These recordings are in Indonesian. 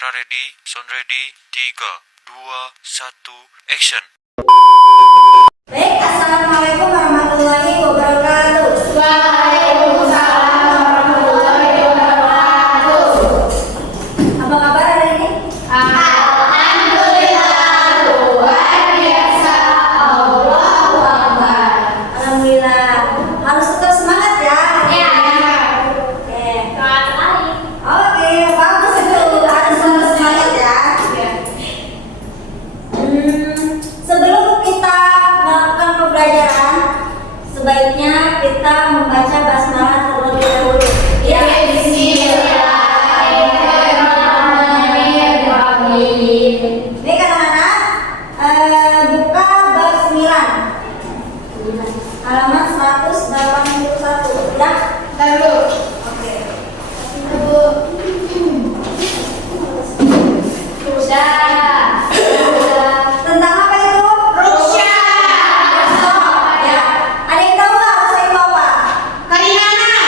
Kamera ready, sound ready, 3, 2, 1, action. Baik, assalamualaikum warahmatullahi wabarakatuh. Waalaikumsalam warahmatullahi wabarakatuh. Apa kabar hari ini? Alhamdulillah, luar biasa. Allahu Akbar. Alhamdulillah. Harus tetap semangat ya. Ya. Oke. Semangat sekali. Oke, bagus itu. Harus tetap semangat ya. Sebelum kita melakukan pembelajaran, sebaiknya kita membaca basmalah terlebih dahulu. Ya. Bismillahirrahmanirrahim. Baik anak-anak, buka bab 9 halaman 181 ya. Lalu, Oke. sudah. Tentang apa itu? Ruksya. Ya. Ada yang tahu nggak ruksya itu apa? Keringanan.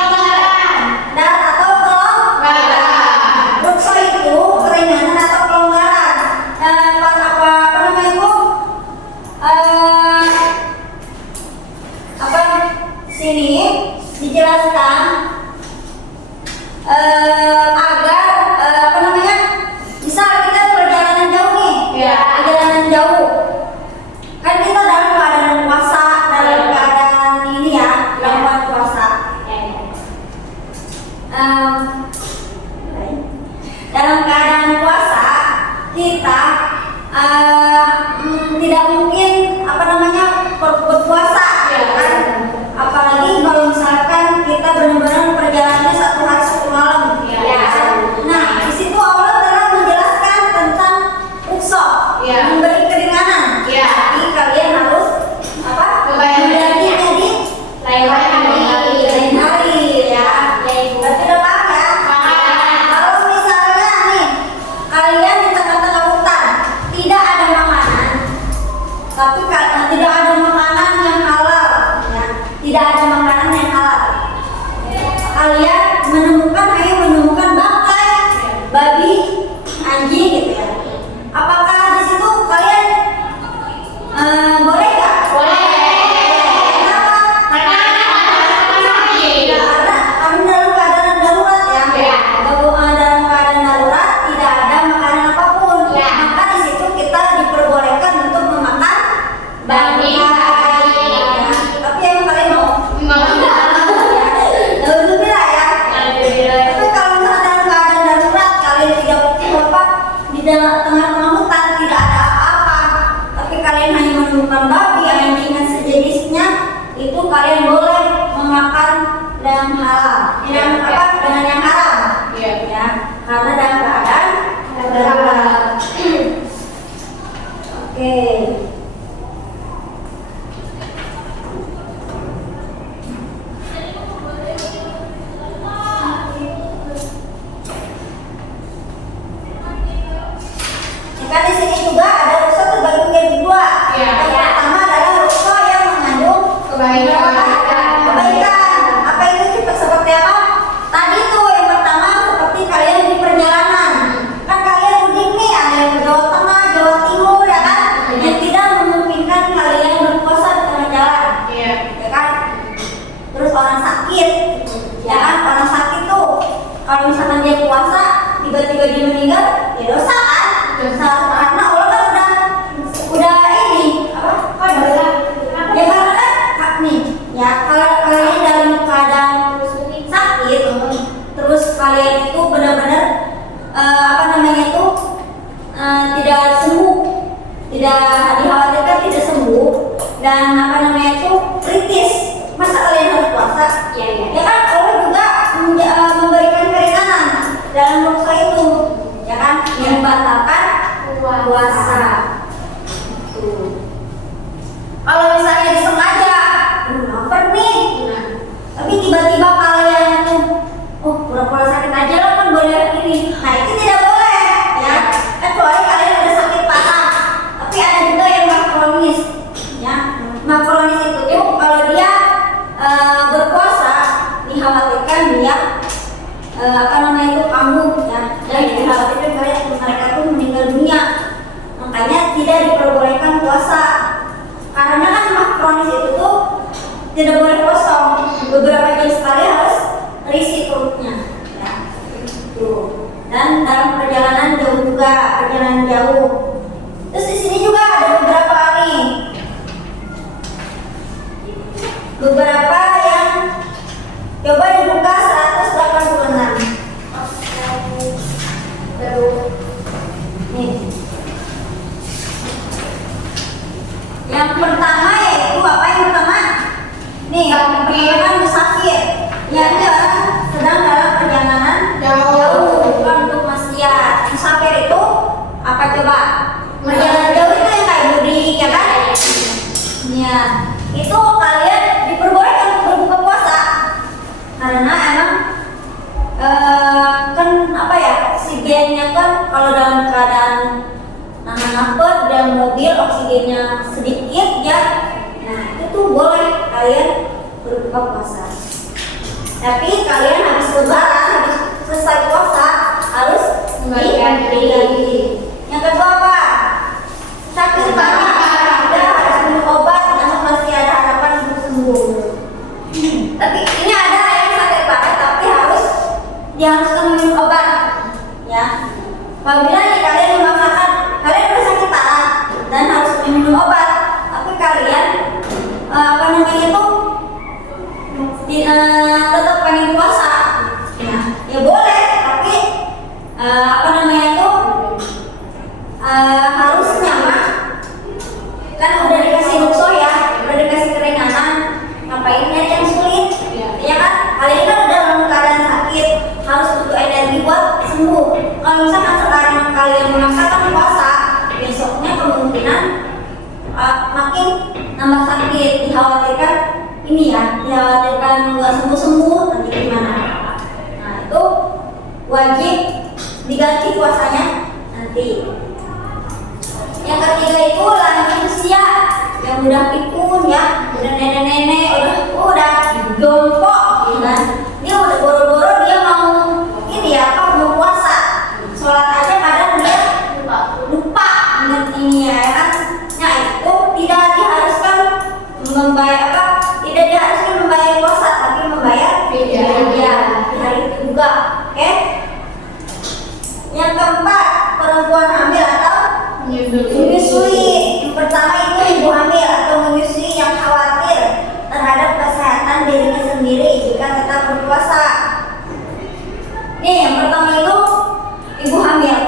Kelonggaran. Darat atau kelonggaran? Ruksya itu keringanan atau kelonggaran. Apa namanya itu? Apa sini dijelaskan agar apa namanya, misal kita perjalanan jauh nih, Ya. perjalanan jauh, kan kita dalam keadaan puasa, dalam keadaan ini ya, dalam keadaan puasa. Dalam keadaan puasa kita tidak mungkin apa namanya berpuasa, Ya. kan? Apalagi kalau misalkan kita benar-benar perjalanannya 1 hari 1 malam. Ya. Nah, di situ Allah telah menjelaskan tentang rukso, Ya. memberi keringanan. Ya. Jadi kalian harus apa? Kebayang. Menjalaninya di Lain hari. lain hari ya. Berarti udah paham ya? Paham. Kalau misalnya nih kalian di tengah-tengah hutan tidak ada makanan, tapi tidak ada makanan yang halal, ya. Tidak ada makanan yang halal. Kalian hanya menemukan bangkai babi, anjing gitu ya. Apakah di situ kalian boleh nggak? Boleh. Kenapa? Karena Karena kami dalam keadaan darurat ya. Ya. Dalam keadaan darurat tidak ada makanan apapun. Ya. Maka di situ kita diperbolehkan untuk memakan Babi. Ya. Tapi yang kalian mau? Alhamdulillah ya. Tapi kalau misalnya dalam keadaan darurat kalian tidak apa di tengah-tengah hutan tidak ada apa-apa, tapi kalian hanya menemukan babi, anjing dan sejenisnya, itu kalian boleh memakan dengan halal, dengan apa? Dengan yang haram, Iya. ya, karena dalam keadaan darurat. Oke. Jika di sini juga ada rukso terbagi menjadi 2. Ya. Yang pertama adalah rukso yang mengandung kebaikan. Apa itu seperti apa? Tadi tuh yang pertama seperti kalian di perjalanan. Kan kalian mudik nih, ada yang ke Jawa Tengah, Jawa Timur ya kan? Yang tidak memungkinkan kalian berpuasa di tengah jalan. Iya. Ya kan? Terus orang sakit, ya kan? Orang sakit tuh kalau misalkan dia puasa tiba-tiba dia meninggal, ya dosa kan? Dosa karena Allah kan udah ini apa? Ya karena kan nih, ya kalau kalian dalam keadaan sakit, terus kalian itu benar-benar apa namanya itu tidak sembuh, tidak dikhawatirkan tidak sembuh, dan apa namanya itu kritis, masa kalian harus puasa? Ya kan Allah juga memberikan keringanan dalam rukso itu, ya kan, yang membatalkan puasa. Tuh. Kalau misalnya disengaja, lapar nih, tapi tiba-tiba kalian itu, oh pura-pura sakit aja lah kan boleh ini. Nah itu tidak boleh, ya. Kecuali kalian udah sakit parah. Tapi ada juga yang makronis, ya. Makronis itu tuh kalau dia berpuasa dikhawatirkan dia apa namanya itu kambuh, ya. tidak boleh kosong. Beberapa jam sekali harus terisi perutnya. Ya. Tuh. Dan dalam perjalanan jauh juga, perjalanan jauh. Terus di sini juga ada beberapa nih. Beberapa yang coba dibuka 186. Nih. Yang pertama yaitu apa yang pertama? Nih, yang pertama musafir. Yang dia sedang dalam perjalanan jauh, bukan untuk maksiat. Musafir itu apa coba? Perjalanan jauh itu yang kayak mudik, ya kan? Ya, itu kalian diperbolehkan untuk berbuka puasa karena emang kan apa ya, oksigennya kan kalau dalam keadaan nahan nafas dan mobil oksigennya sedikit ya, nah itu tuh boleh kalian berbuka puasa. Tapi kalian habis lebaran, habis selesai puasa harus diganti. Yang kedua apa? Sakit parah, Anda harus minum obat namun masih ada harapan untuk sembuh. Tapi ini ada yang sakit parah tapi harus diharuskan minum obat, ya. Apabila nih kalian memaksakan, kalian udah sakit parah dan harus minum obat, tapi kalian apa namanya itu tetap pengen puasa, ya boleh, tapi apa namanya itu harusnya mah kan udah dikasih rukso ya, udah dikasih keringanan, ngapain nyari yang sulit, ya kan? Kalian kan udah dalam keadaan sakit, harus butuh energi buat sembuh. Kalau misalkan sekarang kalian memaksakan puasa, besoknya kemungkinan makin nambah sakit, dikhawatirkan ini ya, dikhawatirkan nggak sembuh-sembuh, nanti gimana? Nah itu wajib diganti puasanya nanti. Yang ketiga itu lanjut usia, yang udah pikun ya, udah nenek-nenek, udah jompo, ya kan? Dia udah boro-boro dia mau ini ya, apa mau puasa, sholat aja kadang dia lupa ingat ini ya kan? Nah itu tidak diharuskan membayar apa? Tidak diharuskan membayar puasa, tapi membayar fidyah di hari itu juga, oke? Yang keempat, perempuan hamil atau menyusui. Yang pertama itu ibu hamil atau menyusui yang khawatir terhadap kesehatan dirinya sendiri jika tetap berpuasa. Nih, yang pertama itu ibu hamil.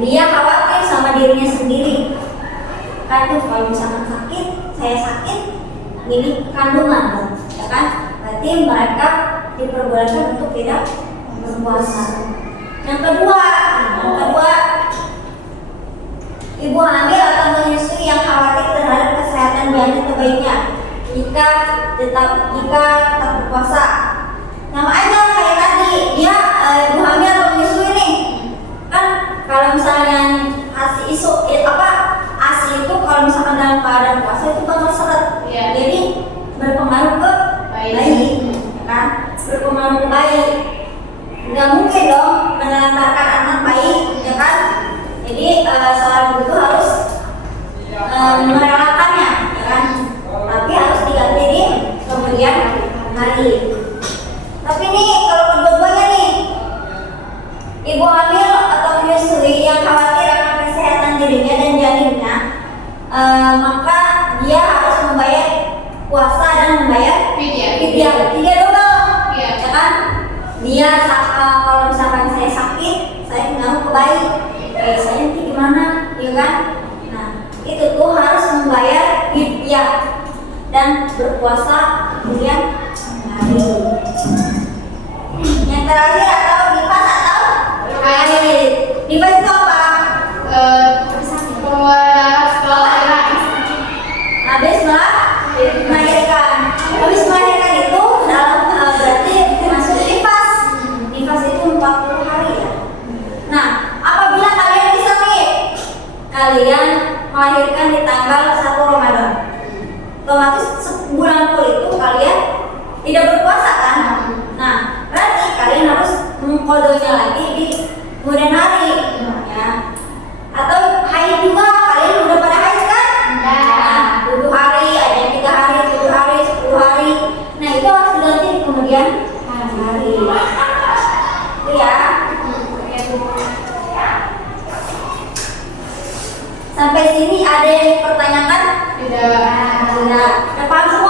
Dia khawatir sama dirinya sendiri. Kan tuh kalau misalkan sakit, saya sakit, ini kandungan dong, ya kan? Berarti mereka diperbolehkan untuk tidak berpuasa. Yang kedua, ibu hamil atau menyusui yang khawatir terhadap kesehatan janin atau bayinya jika tetap berpuasa. Nama aja kayak tadi, dia ibu hamil atau menyusui nih. Kan kalau misalnya ASI itu kalau misalkan dalam keadaan puasa itu bakal seret. Iya. Jadi berpengaruh ke bayi, ya kan? Berpengaruh ke bayi. Nggak mungkin dong menelantarkan anak bayi, ya kan? Jadi seorang ibu itu harus merelakannya, ya kan? Tapi harus diganti di kemudian hari. Tapi nih kalau kedua-duanya nih, ibu hamil atau menyusui yang khawatir akan kesehatan dirinya dan janinnya, maka dia harus membayar puasa dan membayar fidyah double, ya kan? Dia kalau misalkan saya sakit, saya ngaruh ke bayi, saya nanti gimana, ya kan? Nah itu tuh harus membayar fidyah dan berpuasa kemudian hari. Yang terakhir atau nifas atau haid. Nifas itu apa? Habis melahirkan. Habis melahirkan itu dalam berarti masuk nifas. Nifas itu 40 hari ya. Nah, apabila kalian bisa nih, kalian melahirkan di tanggal 1 Ramadan, otomatis sebulan full itu kalian tidak berpuasa kan? Nah, berarti kalian harus mengkodonya lagi di kemudian hari, ya. Atau haid juga, kalian udah pada haid kan? Nah, 7 hari, ada yang 3 hari, 7 hari, 10 hari. Sampai sini ada yang dipertanyakan? Tidak. Tidak. Udah paham semua?